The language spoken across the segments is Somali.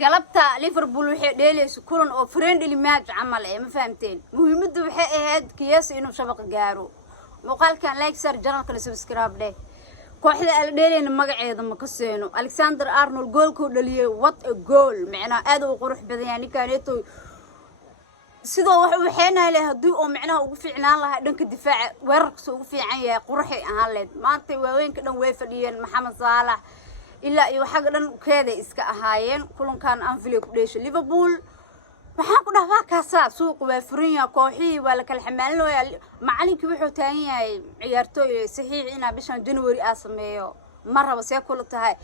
قلبتها ليفربول وحي ديليس كلن او فريندلي ماتش عمل ايه ما فهمتين مهمته waxay ahayd kiyaas inuu shabaq gaaro muuqaalkan like sar channelka subscribe leh kooxda al dheeleyna magaceeda ma ka seeno Alexander Arnold goolku dhaliyay what a goal macna aad u qurux badan yani kaaneeto sidoo wax uu xeenayle hadii oo macnaha ugu fiicnaan lahaa dhanka difaaca weerarkiisa ugu fiican yahay quruxay ahaan leed maanta waaweynka dhan way fadhiyeen Maxamed Saalax إلا يوحق لنا كذا إسكا أهاين كلهم كان أنفيليو كديش ليفربول waxaan ku dhahaa kaasa suuq waa furiya kooxii wala kala xamaalno macalinka wuxuu taagan yahay ciyaartooy saxiix ina bishan January aa sameeyo maraba see kula tahay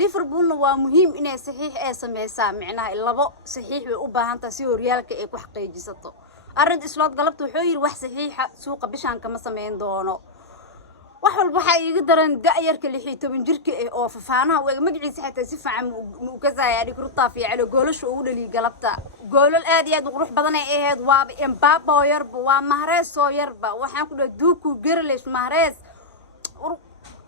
Liverpool waa muhiim inay saxiix ay sameeysaa macnaha labo saxiix way u baahan tahay si horyaalka ay ku xaqiijisato arrin islaad galabta wuxuu yiri wax saxiixa suuqa bishan kama sameyn doono wax walba waxa iga daran da'yarka 16 jirka oo fafaanaha way magaciisa xataa si fiican u ka saayay kurta fiican goolasho uu dhaliy galabta goolal aad iyo aad u qurux badan ay ahayd waa Mbappe oo yarba waa Mahrez oo yarba waxaan ku dhahay duuku Gerlesh Mahrez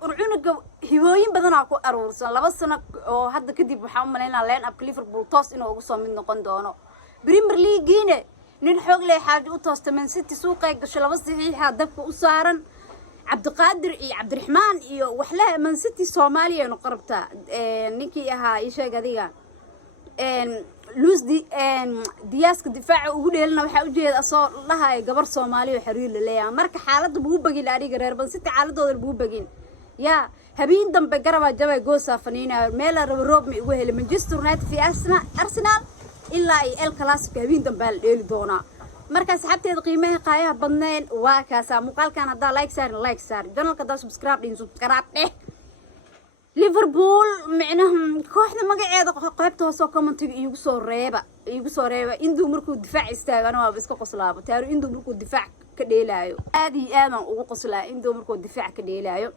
urcunuga hibooyin badan oo ku aruursan 2 sano oo hadda kadib waxaan u maleynaa line up Liverpool toos inuu ugu soo mid noqon doono Premier League nin xoog leh xaaji u toosta Man City suuqa gashay 2 saxiixa dabka u saaran عبد القادر عبد الرحمن وحلا من ستي صوماليا نقربتها نيكي اها يشا قديقا لوز دياسك الدفاع وقولي لنا وحا وجهد اصور لها قبر صومالي وحرير لليا ماركا حالة بوباقين لاريقا ريربان ستي حالة بوباقين يا هبين دم بقربا جوا قوسا فنينا ميلا روب ميقوهي مانشستر يونايتد في أرسنال إلا الكلاسيكو هبين دم بالإيل دونا marka saxabteed qiimaha qaayaha badneen waa kaasa muuqaalkan hada like saar channelka da subscribe Liverpool macnaha kooxda magaceeda qaybta hoos oo commentiga igu soo reeba intuu markuu difaac istaagana waa iska qoslaabo taaro intuu markuu difaac ka dheelaayo aad iyo aad ugu qoslaa intuu markuu difaac ka dheelaayo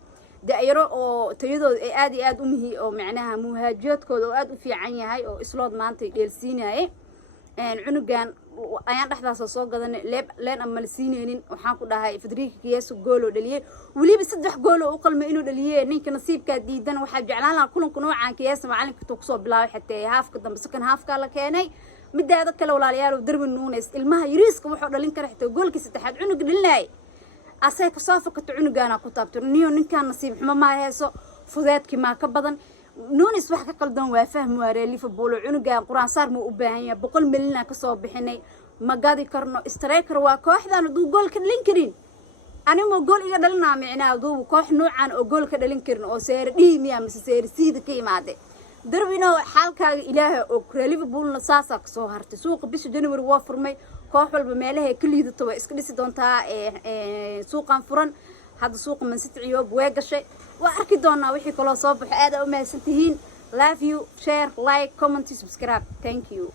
daayiro oo tayadooda ay aad iyo aad u mihi oo macnaha muhaajirkooda oo aad u fiican yahay oo islood maanta dheelsiinayay cunugan ayaan dhaxdaas soo gadanay leen amal siineenin waxaan ku dhahay Federico Chiesa gool oo dhaliyay waliba 3 gool oo u qalmay inuu dhaliyay ninka nasiibka diidan waxa jeclaan lahaa kulanka noocan Chiesa macalinka tuu soo bilaabay xitay haafka dambe second half-ka la keenay midaada kale walaalayaal Darwin Nunes ilmaha yariiska wuxuu dhalin karaa xitay goolka saddexaad cunug dhalinay asay ka soo fakato cunugana ku taabto ninkan nasiib xumo ma heeso fudeedkii ma ka badan نونس واحد كقلدون وافهم واري ليفربول عنقا قران صار مو وباهية 100 مليون كسو بحني ما قادي كرنو استرايكر واكوحدان دو جول كدلينكرين أنا مو جول إيجا دلنا معنا دو كوح نوعان أو جول كدلينكرين أو سير ديميا مس سير سيد كيمادي دربينو حالك إله أو ليفربول نصاصا كسو هرت سوق بيش جنوري وافر مي كوح والبمالها كل يدو توا إسكليسي دونتا سوقا فرن هذا سوق من 6 عيوب واقشة وأكيد دونا وحي كلا صبح هذا وما سنتهين love you share like comment subscribe thank you